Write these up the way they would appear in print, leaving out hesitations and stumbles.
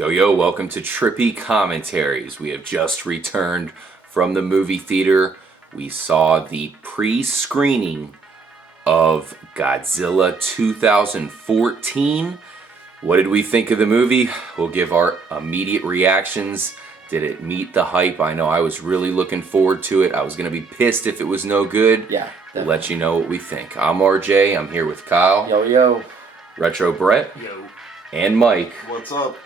Yo, yo, welcome to Trippy Commentaries. We have just returned from the movie theater. We saw the pre-screening of Godzilla 2014. What did we think of the movie? We'll give our immediate reactions. Did it meet the hype? I know I was really looking forward to it. I was going to be pissed if it was no good. Yeah, We'll let you know what we think. I'm RJ. I'm here with Kyle. Yo, yo. Retro Brett. Yo. And Mike. What's up?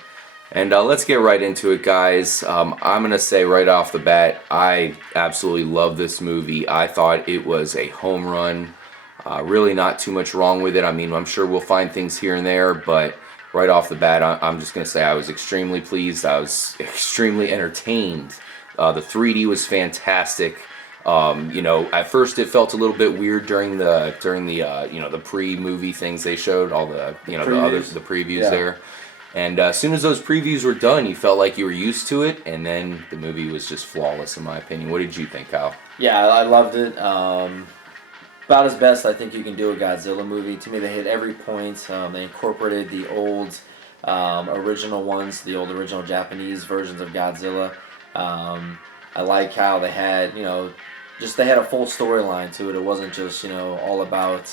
And let's get right into it, guys. I'm going to say right off the bat, I absolutely love this movie. I thought it was a home run. Really not too much wrong with it. I mean, I'm sure we'll find things here and there, but right off the bat, I'm just going to say I was extremely pleased. I was extremely entertained. The 3D was fantastic. At first it felt a little bit weird during the the pre-movie things they showed, all the the previews there. And as soon as those previews were done, you felt like you were used to it, and then the movie was just flawless, in my opinion. What did you think, Kyle? Yeah, I loved it. About as best I think you can do a Godzilla movie. To me, they hit every point. They incorporated the old original ones, the old original Japanese versions of Godzilla. I like how they had, they had a full storyline to it. It wasn't just, all about,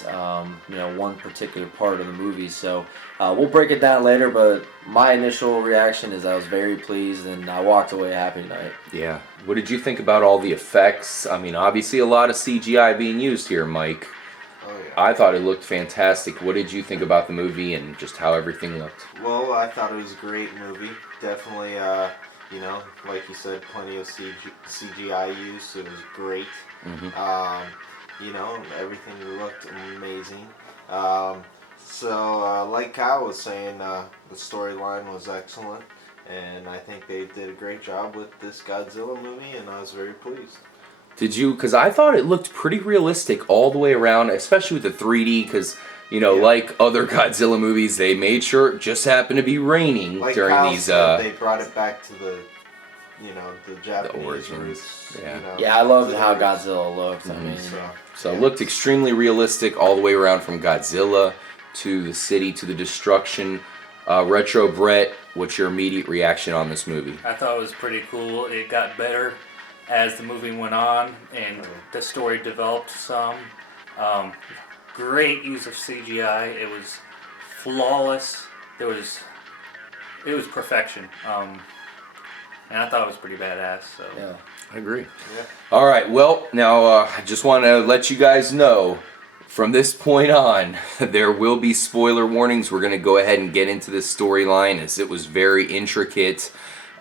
one particular part of the movie. So we'll break it down later, but my initial reaction is I was very pleased and I walked away happy tonight. Yeah. What did you think about all the effects? I mean, obviously a lot of CGI being used here, Mike. Oh, yeah. I thought it looked fantastic. What did you think about the movie and just how everything looked? Well, I thought it was a great movie. Definitely, like you said, plenty of CGI use. It was great. Mm-hmm. Everything looked amazing. Like Kyle was saying, the storyline was excellent. And I think they did a great job with this Godzilla movie, and I was very pleased. Did you? Because I thought it looked pretty realistic all the way around, especially with the 3D, because, like other Godzilla movies, they made sure it just happened to be raining Like during Kyle these... said, they brought it back to the Japanese origins. roots. Yeah. Yeah, I loved how Godzilla looked. Mm-hmm. I mean, So it looked extremely realistic all the way around, from Godzilla to the city to the destruction. Retro Brett, what's your immediate reaction on this movie? I thought it was pretty cool. It got better as the movie went on and the story developed some. Great use of CGI. It was flawless. It was perfection. And I thought it was pretty badass. So. yeah. I agree. Yeah. All right, well, now I just want to let you guys know, from this point on, there will be spoiler warnings. We're going to go ahead and get into this storyline, as it was very intricate.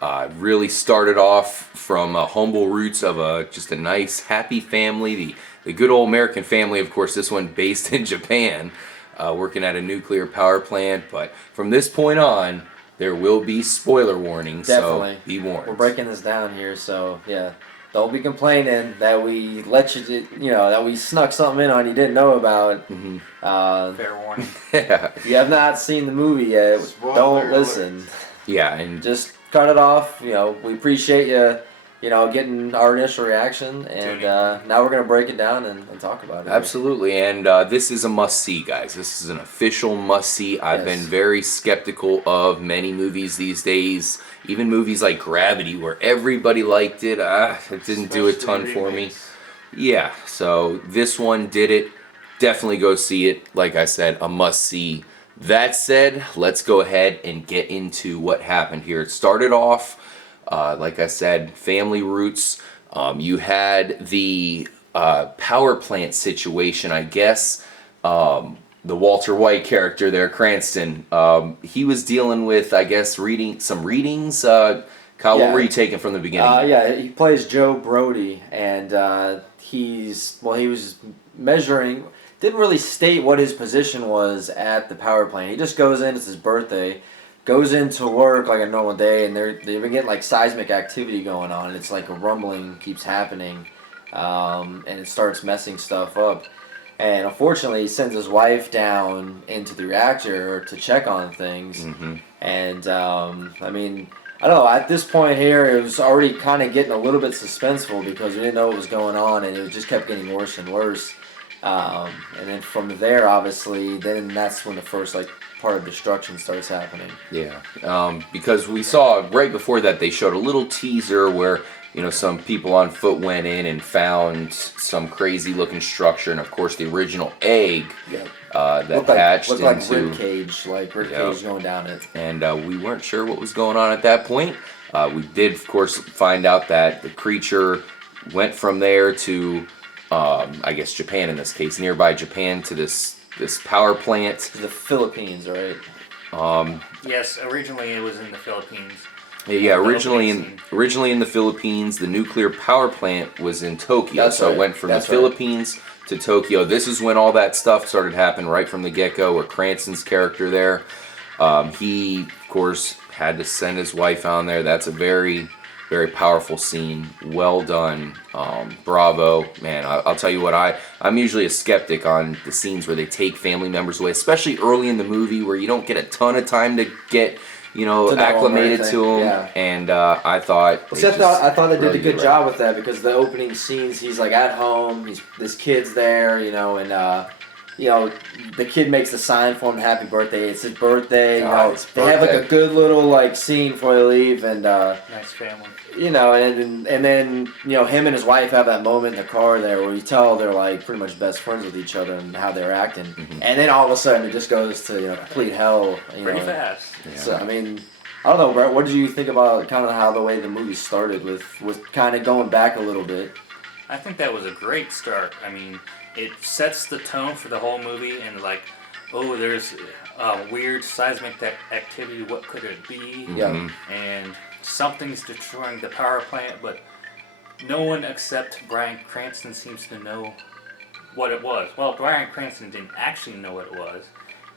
Really started off from humble roots of just a nice, happy family. The good old American family, of course, this one based in Japan, working at a nuclear power plant. But from this point on, there will be spoiler warnings, Definitely. so be warned. We're breaking this down here, so yeah. Don't be complaining that we let that we snuck something in on you didn't know about. Mm-hmm. Fair warning. Yeah. If you have not seen the movie yet, Spoiler don't alert. listen. Yeah, and Just cut it off. We appreciate you, getting our initial reaction, and now we're gonna break it down and talk about it. absolutely, and this is a must-see, guys. This is an official must-see. I've Yes. been very skeptical of many movies these days, even movies like Gravity, where everybody liked it. It didn't do a ton Especially for me. remakes. Yeah, so this one did it. Definitely go see it. Like I said, a must-see. That said, let's go ahead and get into what happened here. It started off, like I said, family roots. You had the power plant situation, I guess. The Walter White character there, Cranston, he was dealing with, I guess, some readings. Kyle, what were you taking from the beginning? Yeah, he plays Joe Brody, and he was measuring. Didn't really state what his position was at the power plant. He just goes in. It's his birthday. Goes into work like a normal day, and they've been getting like seismic activity going on. And it's like a rumbling keeps happening, and it starts messing stuff up. And unfortunately, he sends his wife down into the reactor to check on things. Mm-hmm. And I mean, I don't know. At this point here, it was already kind of getting a little bit suspenseful because we didn't know what was going on, and it just kept getting worse and worse. And then from there, obviously, then that's when the first like part of destruction starts happening. Yeah, because we saw right before that they showed a little teaser where some people on foot went in and found some crazy looking structure, and of course the original egg Yeah. that hatched Looked like into, rib cage, going down it. and we weren't sure what was going on at that point. We did, of course, find out that the creature went from there to, I guess Japan in this case, nearby Japan to this power plant. The Philippines, right? Yes, originally it was in the Philippines. Yeah, The originally opening in the Philippines, the nuclear power plant was in Tokyo. That's so right. it went from That's the right. Philippines to Tokyo. This is when all that stuff started happening right from the get-go. Where Cranston's character there, he of course had to send his wife on there. That's a very, very powerful scene. Well done, bravo, man. I'll tell you what, I'm usually a skeptic on the scenes where they take family members away, especially early in the movie where you don't get a ton of time to get know acclimated everything, to them. yeah. And I thought See, I thought they did really a good right. job with that because the opening scenes, he's like at home, this kid's there, and the kid makes the sign for him, happy birthday. It's his birthday. God, They have like a good little like scene before they leave, and Nice family. and then him and his wife have that moment in the car there where you tell they're like pretty much best friends with each other and how they're acting, and then all of a sudden it just goes to complete hell. Pretty fast. Yeah. So I mean, I don't know, Brett. What did you think about kind of how the way the movie started with kind of going back a little bit? I think that was a great start. I mean, it sets the tone for the whole movie, and like, oh, there's weird seismic activity. What could it be? Yeah. And something's destroying the power plant, but no one except Bryan Cranston seems to know what it was. Well, Bryan Cranston didn't actually know what it was.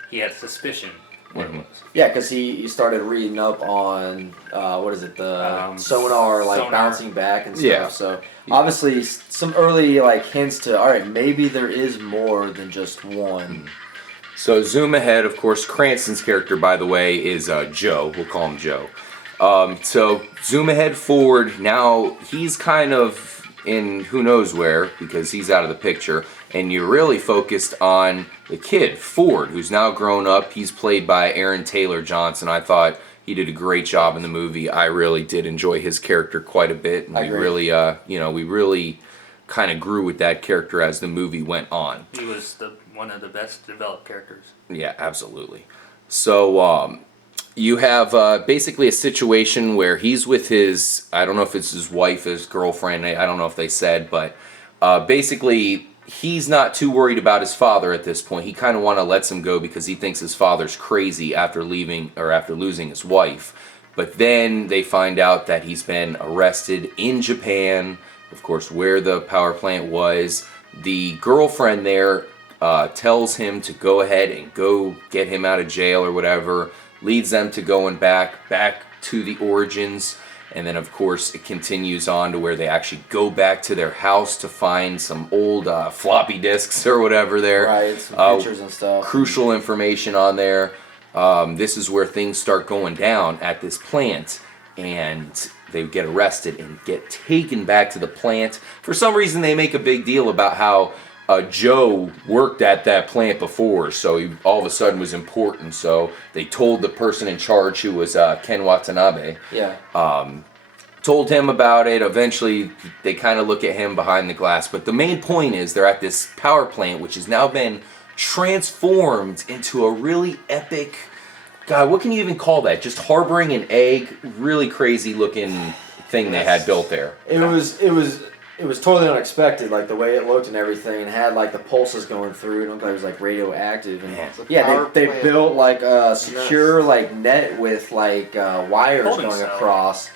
He had suspicion what it was. Yeah, because he started reading up on what is it, the sonar sonar. bouncing back and stuff. Yeah. So obviously some early hints to all right, maybe there is more than just one. So zoom ahead. Of course, Cranston's character, by the way, is Joe. We'll call him Joe. So zoom ahead forward. Now he's kind of in who knows where because he's out of the picture, and you're really focused on the kid Ford, who's now grown up. He's played by Aaron Taylor Johnson. I thought he did a great job in the movie. I really did enjoy his character quite a bit, and I agree. we really kind of grew with that character as the movie went on. He was one of the best developed characters. Yeah, absolutely. So you have basically a situation where he's with his, I don't know if it's his wife, his girlfriend, I don't know if they said, but basically he's not too worried about his father at this point. He kind of lets him go because he thinks his father's crazy after losing his wife. But then they find out that he's been arrested in Japan, of course, where the power plant was. The girlfriend there tells him to go ahead and go get him out of jail or whatever, leads them to going back to the origins, and then of course it continues on to where they actually go back to their house to find some old floppy disks or whatever there. Right, some pictures and stuff. Crucial information on there. This is where things start going down at this plant, and they get arrested and get taken back to the plant. For some reason they make a big deal about how Joe worked at that plant before, so he all of a sudden was important. So they told the person in charge, who was Ken Watanabe, Yeah. told him about it. Eventually, they kind of look at him behind the glass. But the main point is they're at this power plant, which has now been transformed into a really epic, God, what can you even call that? Just harboring an egg, really crazy looking thing they had built there. It was totally unexpected, like the way it looked and everything, and had like the pulses going through. It looked like it was like radioactive, and they built like a secure like net with like wires Holding going cell. across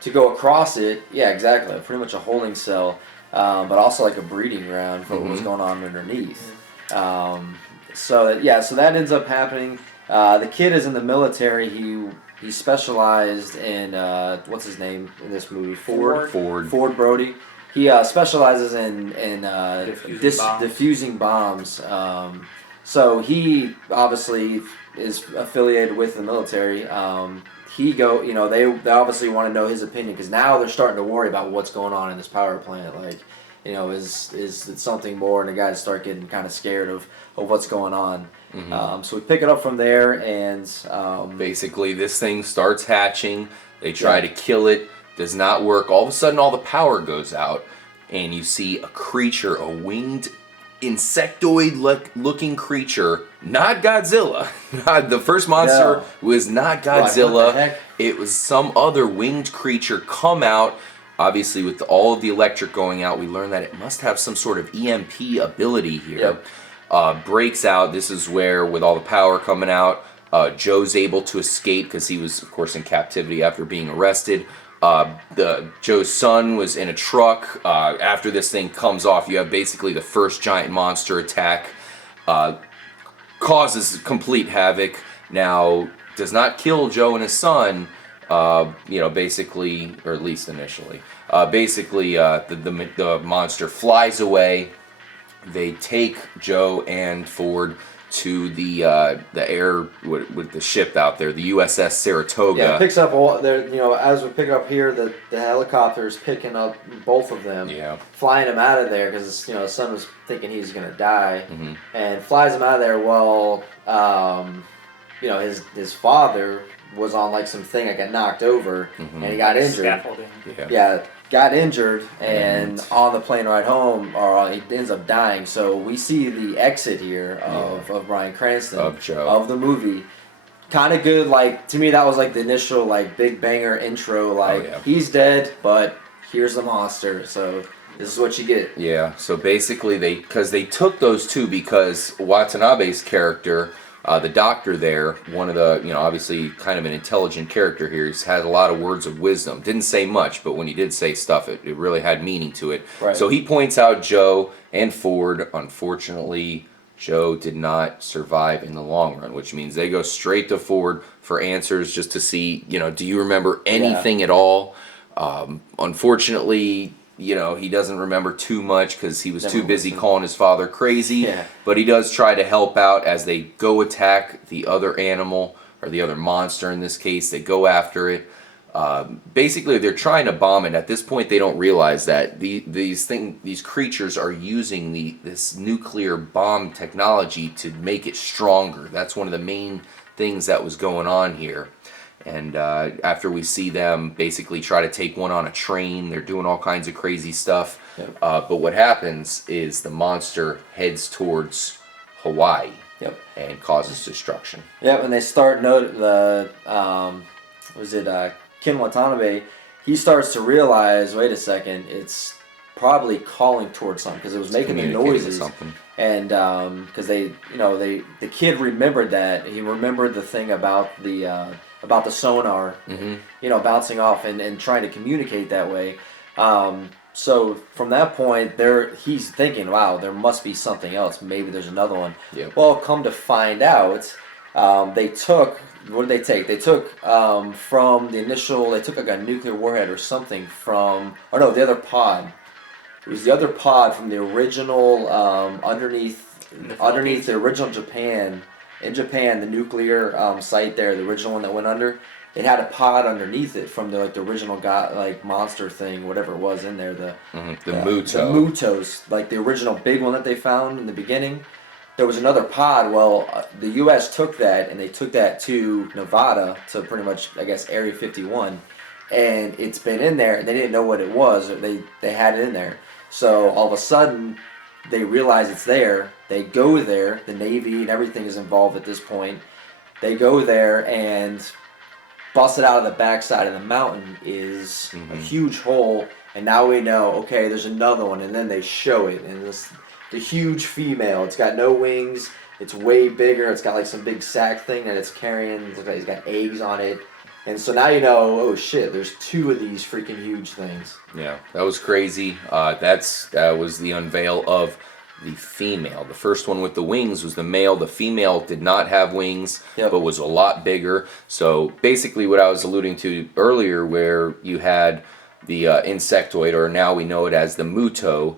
to go across it. Yeah, exactly. Pretty much a holding cell, but also like a breeding ground for what was going on underneath. So that ends up happening. The kid is in the military. He specialized in what's his name in this movie? Ford Brody. He specializes in diffusing bombs. So he obviously is affiliated with the military. They obviously want to know his opinion because now they're starting to worry about what's going on in this power plant. Like, is it's something more, and the guys start getting kind of scared of what's going on. So we pick it up from there, and Basically, this thing starts hatching. They try to kill it. Does not work. All of a sudden, all the power goes out, and you see a creature, a winged insectoid-looking creature. Not Godzilla. The first monster was not Godzilla. What the heck? It was some other winged creature come out. Obviously, with all of the electric going out, we learn that it must have some sort of EMP ability here. Breaks out. This is where, with all the power coming out, Joe's able to escape because he was, of course, in captivity after being arrested. Joe's son was in a truck. After this thing comes off, you have basically the first giant monster attack. Causes complete havoc. Now, does not kill Joe and his son. Basically, or at least initially. The monster flies away. They take Joe and Ford to the air with the ship out there, the USS Saratoga. Yeah, it picks up all there. As we pick up here, the helicopter is picking up both of them, flying him out of there because his son was thinking he's gonna die, and flies him out of there. Well, his father was on like some thing that got knocked over, and he got injured. Scaffolding. Got injured, and on the plane ride home, he ends up dying. So we see the exit here of Bryan Cranston Of Joe. of the movie. Kind of good. Like, to me, that was like the initial like big banger intro. Like, he's dead, but here's the monster. So this is what you get. Yeah. So basically, they took those two because Watanabe's character. The doctor there, one of the, obviously kind of an intelligent character here. He's had a lot of words of wisdom. Didn't say much, but when he did say stuff, it really had meaning to it. Right. So he points out Joe and Ford. Unfortunately, Joe did not survive in the long run, which means they go straight to Ford for answers just to see, do you remember anything at all? Unfortunately, he doesn't remember too much because he was too busy calling his father crazy. Yeah. But he does try to help out as they go attack the other animal, or the other monster in this case. They go after it. Basically, they're trying to bomb it. At this point, they don't realize that these creatures are using this nuclear bomb technology to make it stronger. That's one of the main things that was going on here. And after we see them basically try to take one on a train, they're doing all kinds of crazy stuff. But what happens is the monster heads towards Hawaii and causes destruction. And they start Ken Watanabe, he starts to realize, wait a second, it's probably calling towards something because it was making the noises. And because the kid remembered that. He remembered the thing about the sonar, bouncing off and trying to communicate that way. So from that point, he's thinking, wow, there must be something else. Maybe there's another one. Well, come to find out, they took, what did they take? They took from the initial, they took like a nuclear warhead or something the other pod. It was the other pod from the original, underneath the original Japan. In Japan, the nuclear site there, the original one that went under, it had a pod underneath it from the original monster thing, whatever it was in there. The M.U.T.O. The M.U.T.Os, like the original big one that they found in the beginning. There was another pod. Well, the U.S. took that, and they took that to Nevada, to pretty much, I guess, Area 51. And it's been in there, and they didn't know what it was. They had it in there. So all of a sudden, they realize it's there. They go there. The Navy and everything is involved at this point. They go there, and busted out of the backside of the mountain is a huge hole. And now we know, okay, there's another one. And then they show it. And the huge female. It's got no wings. It's way bigger. It's got like some big sack thing that it's carrying. It's got eggs on it. And so now you know, oh shit, there's two of these freaking huge things. Yeah, that was crazy. That was the unveil of the female. The first one with the wings was the male. The female did not have wings, but was a lot bigger. So basically what I was alluding to earlier, where you had the insectoid, or now we know it as the M.U.T.O,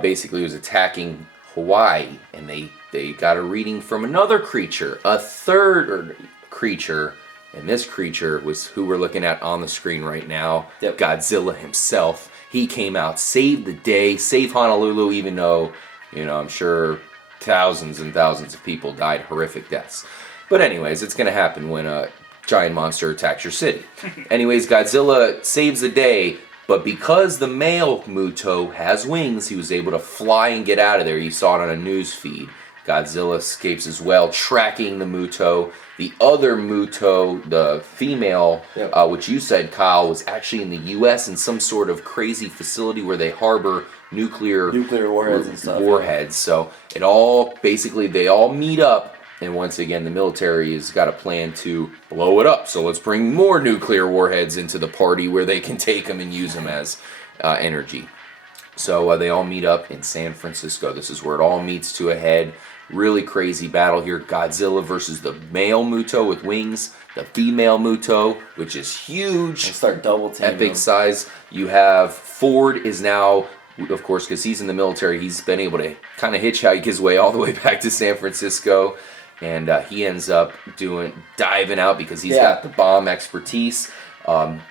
basically was attacking Hawaii, and they got a reading from another creature, a third creature. And this creature was who we're looking at on the screen right now, Godzilla himself. He came out, saved the day, saved Honolulu, even though, I'm sure thousands and thousands of people died horrific deaths. But anyways, it's going to happen when a giant monster attacks your city. Anyways, Godzilla saves the day, but because the male M.U.T.O has wings, he was able to fly and get out of there. You saw it on a news feed. Godzilla escapes as well, tracking the M.U.T.O. The other M.U.T.O, the female, which you said, Kyle, was actually in the U.S. in some sort of crazy facility where they harbor nuclear warheads and stuff. So it all, basically, they all meet up. And once again, the military has got a plan to blow it up. So let's bring more nuclear warheads into the party where they can take them and use them as energy. So they all meet up in San Francisco. This is where it all meets to a head. Really crazy battle here. Godzilla versus the male M.U.T.O with wings. The female M.U.T.O, which is huge. And start double teaming. Epic size. You have Ford is now, of course, because he's in the military, he's been able to kind of hitchhike his way all the way back to San Francisco. And he ends up diving out because he's got the bomb expertise.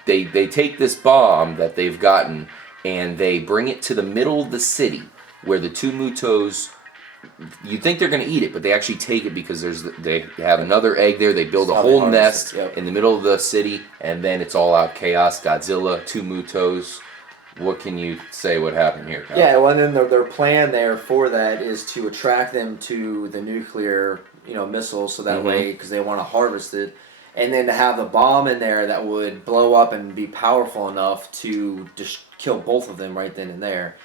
They take this bomb that they've gotten and they bring it to the middle of the city where the two M.U.T.Os, you think they're going to eat it, but they actually take it because they have another egg there. They build a whole nest in the middle of the city, and then it's all out chaos. Godzilla, two M.U.T.Os. What can you say what happened here, Kyle? Yeah, well, and then their plan there for that is to attract them to the nuclear, missiles, so that way, because they want to harvest it, and then to have the bomb in there that would blow up and be powerful enough to just kill both of them right then and there.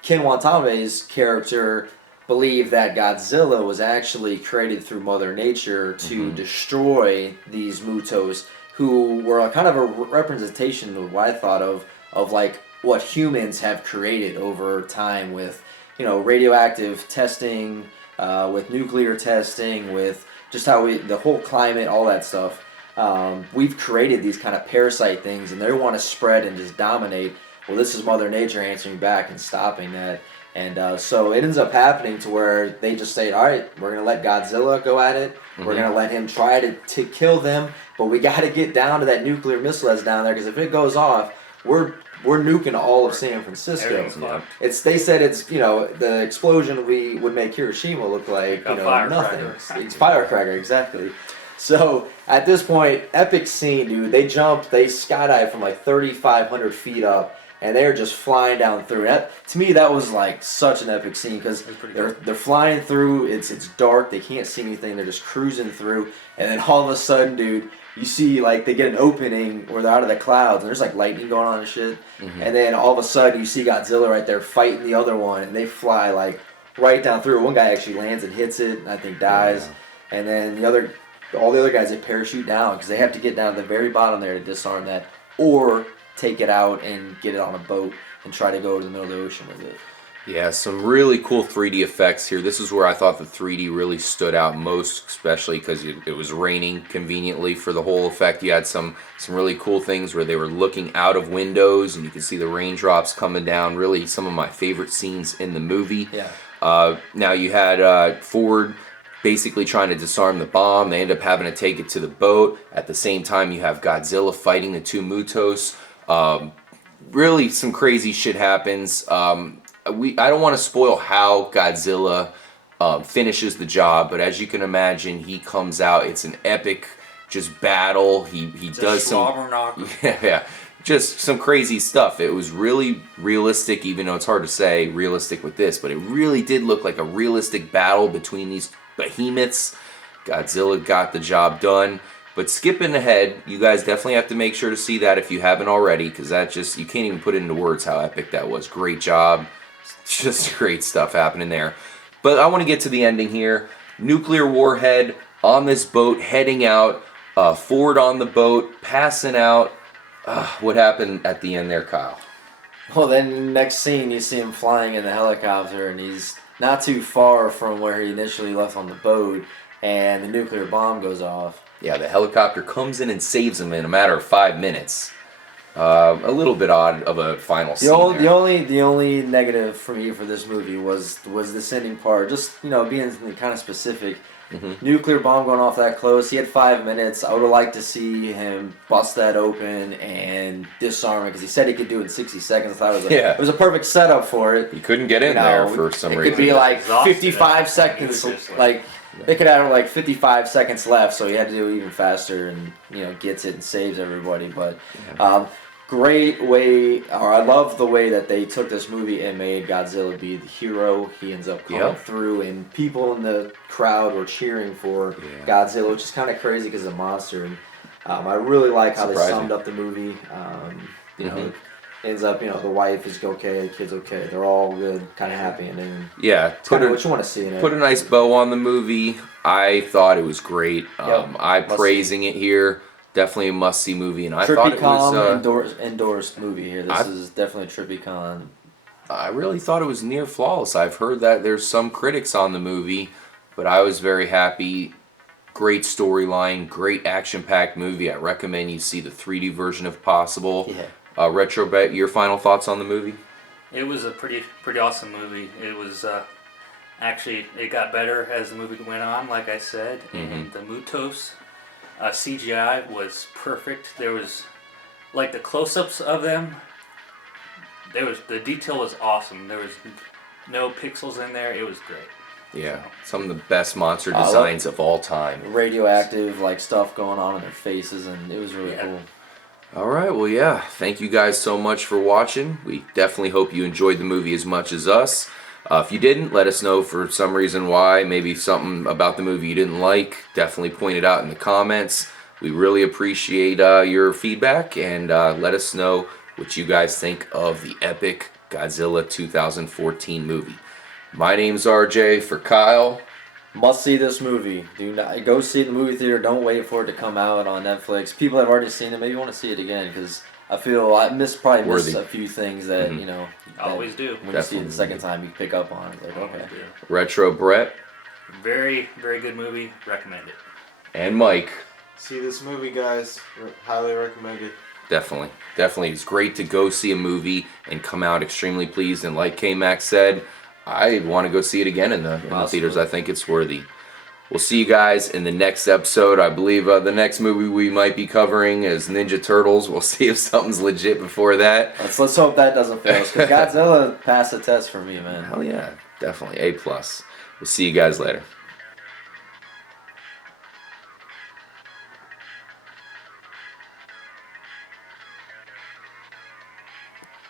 Ken Watabe's character believed that Godzilla was actually created through Mother Nature to destroy these M.U.T.Os, who were kind of a representation of what I thought of like what humans have created over time with, radioactive testing, with nuclear testing, with just how the whole climate, all that stuff. We've created these kind of parasite things, and they want to spread and just dominate. Well, this is Mother Nature answering back and stopping that. And so it ends up happening to where they just say, all right, we're going to let Godzilla go at it. We're going to let him try to kill them. But we got to get down to that nuclear missile that's down there, because if it goes off, we're nuking all of San Francisco. They said it's the explosion would make Hiroshima look like nothing. It's firecracker, exactly. So at this point, epic scene, dude. They skydive from like 3,500 feet up, and they're just flying down through. That, to me, that was like such an epic scene, because they're flying through. It's dark. They can't see anything. They're just cruising through, and then all of a sudden, dude, you see like they get an opening where they're out of the clouds, and there's like lightning going on and shit. And then all of a sudden, you see Godzilla right there fighting the other one, and they fly like right down through. One guy actually lands and hits it, and I think dies. And then all the other guys, they parachute down because they have to get down to the very bottom there to disarm that, or take it out and get it on a boat and try to go to the middle of the ocean with it. Yeah, some really cool 3D effects here. This is where I thought the 3D really stood out most, especially because it was raining conveniently for the whole effect. You had some really cool things where they were looking out of windows and you could see the raindrops coming down. Really some of my favorite scenes in the movie. Yeah. Now you had Ford basically trying to disarm the bomb. They end up having to take it to the boat. At the same time, you have Godzilla fighting the two M.U.T.Os. Really some crazy shit happens. I don't want to spoil how Godzilla finishes the job, but as you can imagine, he comes out. It's an epic just battle. He does some just some crazy stuff. It was really realistic, even though it's hard to say realistic with this, but it really did look like a realistic battle between these behemoths. Godzilla got the job done. But skipping ahead, you guys definitely have to make sure to see that if you haven't already, because you can't even put it into words how epic that was. Great job. Just great stuff happening there. But I want to get to the ending here. Nuclear warhead on this boat, heading out. Ford on the boat, passing out. What happened at the end there, Kyle? Well, then next scene, you see him flying in the helicopter, and he's not too far from where he initially left on the boat, and the nuclear bomb goes off. Yeah, the helicopter comes in and saves him in a matter of 5 minutes. A little bit odd of a final scene. The only negative for me for this movie was this ending part. Just being kind of specific. Nuclear bomb going off that close. He had 5 minutes. I would have liked to see him bust that open and disarm it because he said he could do it in 60 seconds. I thought it was a perfect setup for it. He couldn't get in there for some reason. It could be like Exhausted 55 seconds. Like they could have like 55 seconds left, so he had to do it even faster and gets it and saves everybody. But great way, or I love the way that they took this movie and made Godzilla be the hero. He ends up coming through, and people in the crowd were cheering for Godzilla, which is kind of crazy because it's a monster. And I really like how they summed up the movie. Ends up, the wife is okay, the kid's okay. They're all good, kind of happy, and then what you want to see in it. Put a nice bow on the movie. I thought it was great. I'm praising it here. Definitely a must-see movie, and I thought it was endorsed movie here. This is definitely Trippy Con. I really thought it was near flawless. I've heard that there's some critics on the movie, but I was very happy. Great storyline, great action-packed movie. I recommend you see the 3D version if possible. Retrobet, your final thoughts on the movie? It was a pretty awesome movie. It was actually, it got better as the movie went on, like I said, and the M.U.T.O's CGI was perfect. There was, like, the close-ups of them, the detail was awesome. There was no pixels in there. It was great. Yeah, some of the best monster designs of all time. Radioactive, like, stuff going on in their faces, and it was really cool. Alright, well, thank you guys so much for watching. We definitely hope you enjoyed the movie as much as us. If you didn't, let us know for some reason why. Maybe something about the movie you didn't like. Definitely point it out in the comments. We really appreciate your feedback, and let us know what you guys think of the epic Godzilla 2014 movie. My name's RJ for Kyle. Must see this movie. Do not go see it in the movie theater. Don't wait for it to come out on Netflix. People have already seen it. Maybe want to see it again because I feel I missed a few things that Always do. When you see it the second time, you pick up on it. Like, okay. Retro Brett. Very, very good movie. Recommend it. And Mike. See this movie, guys. Highly recommended. Definitely. It's great to go see a movie and come out extremely pleased. And like K-Max said, I want to go see it again in the theaters. I think it's worthy. We'll see you guys in the next episode. I believe the next movie we might be covering is Ninja Turtles. We'll see if something's legit before that. Let's hope that doesn't fail. Because Godzilla passed the test for me, man. Hell yeah. Definitely. A+. We'll see you guys later.